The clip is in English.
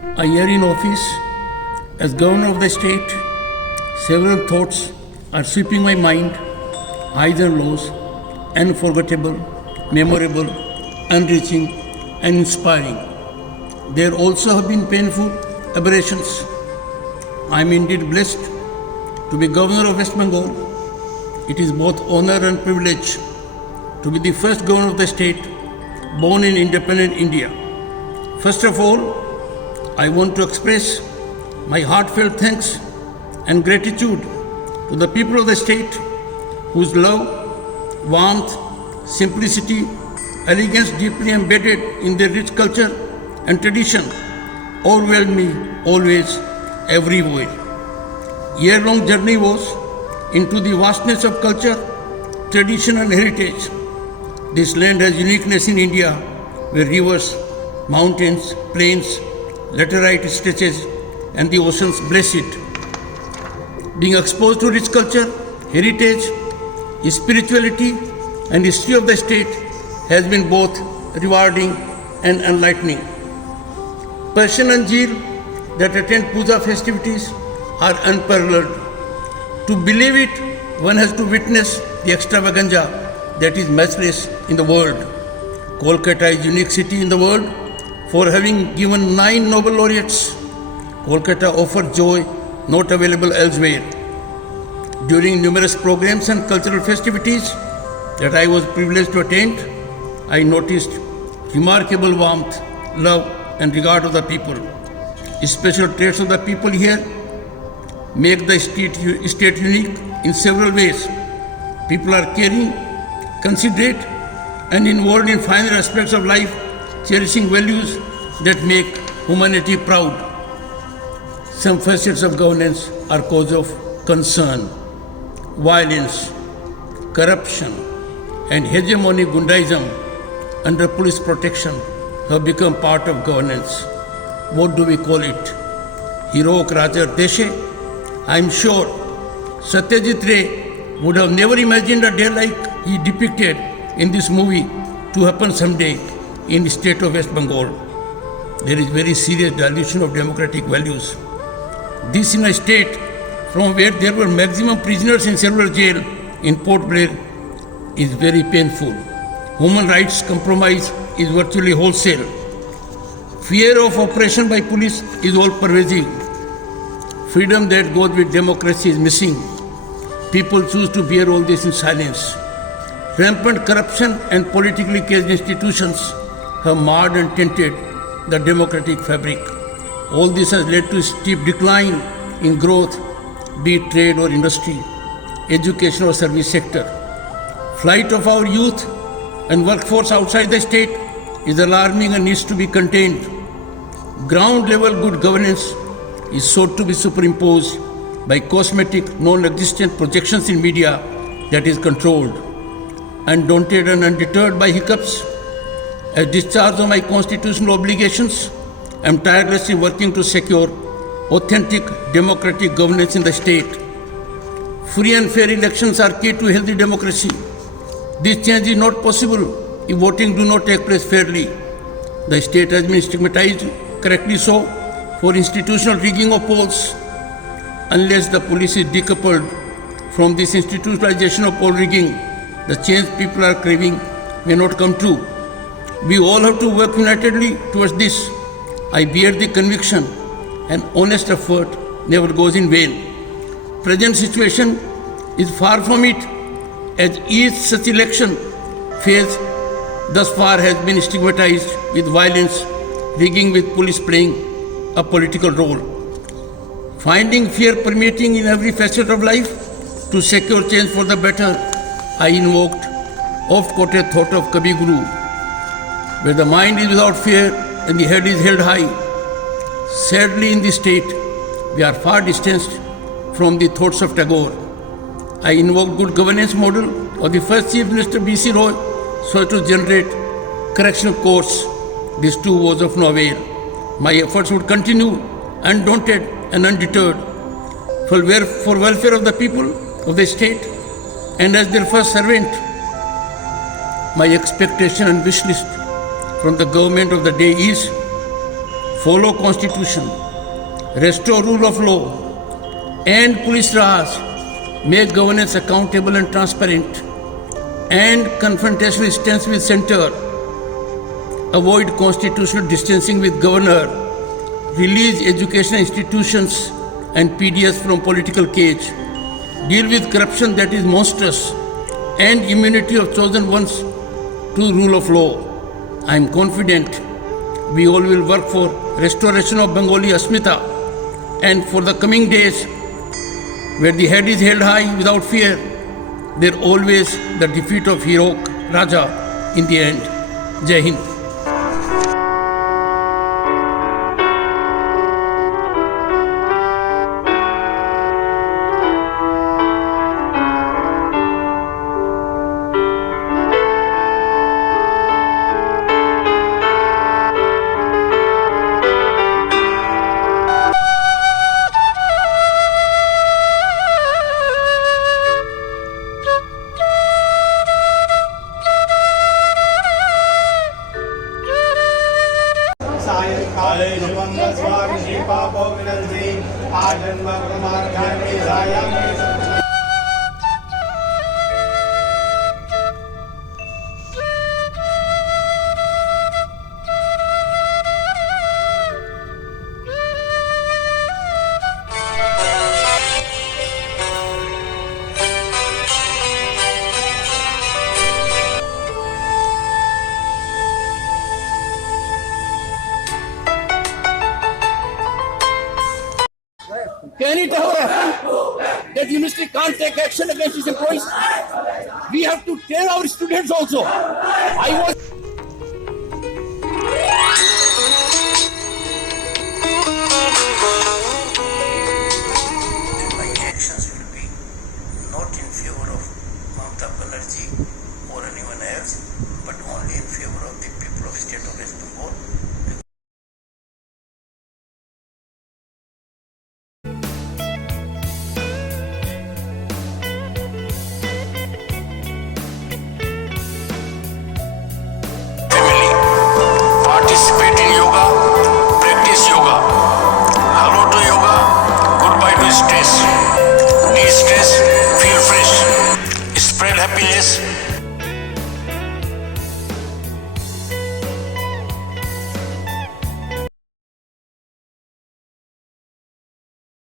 A year in office as governor of the state, several thoughts are sweeping my mind, highs and lows, unforgettable, memorable, enriching, and inspiring. There also have been painful aberrations. I am indeed blessed to be governor of West Bengal. It is both honor and privilege to be the first governor of the state born in independent India. First of all, I want to express my heartfelt thanks and gratitude to the people of the state whose love, warmth, simplicity, elegance deeply embedded in their rich culture and tradition overwhelmed me always, everywhere. Year-long journey was into the vastness of culture, tradition and heritage. This land has uniqueness in India where rivers, mountains, plains, laterite stretches and the oceans bless it. Being exposed to rich culture, heritage, spirituality and history of the state has been both rewarding and enlightening. Passion and zeal that attend puja festivities are unparalleled. To believe it, one has to witness the extravaganza that is matchless in the world. Kolkata is a unique city in the world for having given 9 Nobel laureates. Kolkata offers joy not available elsewhere. During numerous programs and cultural festivities that I was privileged to attend, I noticed remarkable warmth, love and regard of the people. Special traits of the people here make the state unique in several ways. People are caring, considerate and involved in finer aspects of life, cherishing values that make humanity proud. Some facets of governance are cause of concern. Violence, corruption and hegemonic Gundaism under police protection have become part of governance. What do we call it? Heroic Raja Deshe? I am sure Satyajit Ray would have never imagined a day like he depicted in this movie to happen someday in the state of West Bengal. There is very serious dilution of democratic values. This in a state from where there were maximum prisoners in cellular jail in Port Blair is very painful. Human rights compromise is virtually wholesale. Fear of oppression by police is all pervasive. Freedom that goes with democracy is missing. People choose to bear all this in silence. Rampant corruption and politically caged institutions have marred and tainted the democratic fabric. All this has led to a steep decline in growth, be it trade or industry, education or service sector. Flight of our youth and workforce outside the state is alarming and needs to be contained. Ground level good governance is sought to be superimposed by cosmetic, non-existent projections in media that is controlled. Undaunted and undeterred by hiccups, as discharge of my constitutional obligations, I am tirelessly working to secure authentic democratic governance in the state. Free and fair elections are key to healthy democracy. This change is not possible if voting do not take place fairly. The state has been stigmatized, correctly so, for institutional rigging of polls. Unless the police is decoupled from this institutionalization of poll rigging, the change people are craving may not come true. We all have to work unitedly towards this. I bear the conviction an honest effort never goes in vain. Present situation is far from it, as each such election phase thus far has been stigmatized with violence, rigging with police playing a political role. Finding fear permeating in every facet of life to secure change for the better, I invoked oft-quoted thought of Kavi Guru, where the mind is without fear and the head is held high. Sadly, in this state, we are far distanced from the thoughts of Tagore. I invoked good governance model of the first Chief Minister B.C. Roy so as to generate correctional course. This too was of no avail. My efforts would continue undaunted and undeterred for welfare of the people of the state and as their first servant. My expectation and wish list from the government of the day is follow constitution, restore rule of law, end police raj, make governance accountable and transparent, end confrontational stance with center, avoid constitutional distancing with governor, release educational institutions and PDS from political cage, deal with corruption that is monstrous, and immunity of chosen ones to rule of law. I am confident we all will work for restoration of Bengali Asmita and for the coming days where the head is held high without fear, there always the defeat of heroic Raja in the end. Jai Hind. सायंकाले शुभं स्वामी पापो विनश्ति आजन्म प्रमार्गामि सायामि Can it ever happen that university can't take action against its employees? We have to tell our students also. I was my actions will be not in favor of Mamata Banerjee or anyone else, but only in favor of the people of state of West Bengal. Family, participate in yoga, practice yoga. Hello to yoga, goodbye to stress. De-stress, feel fresh. Spread happiness,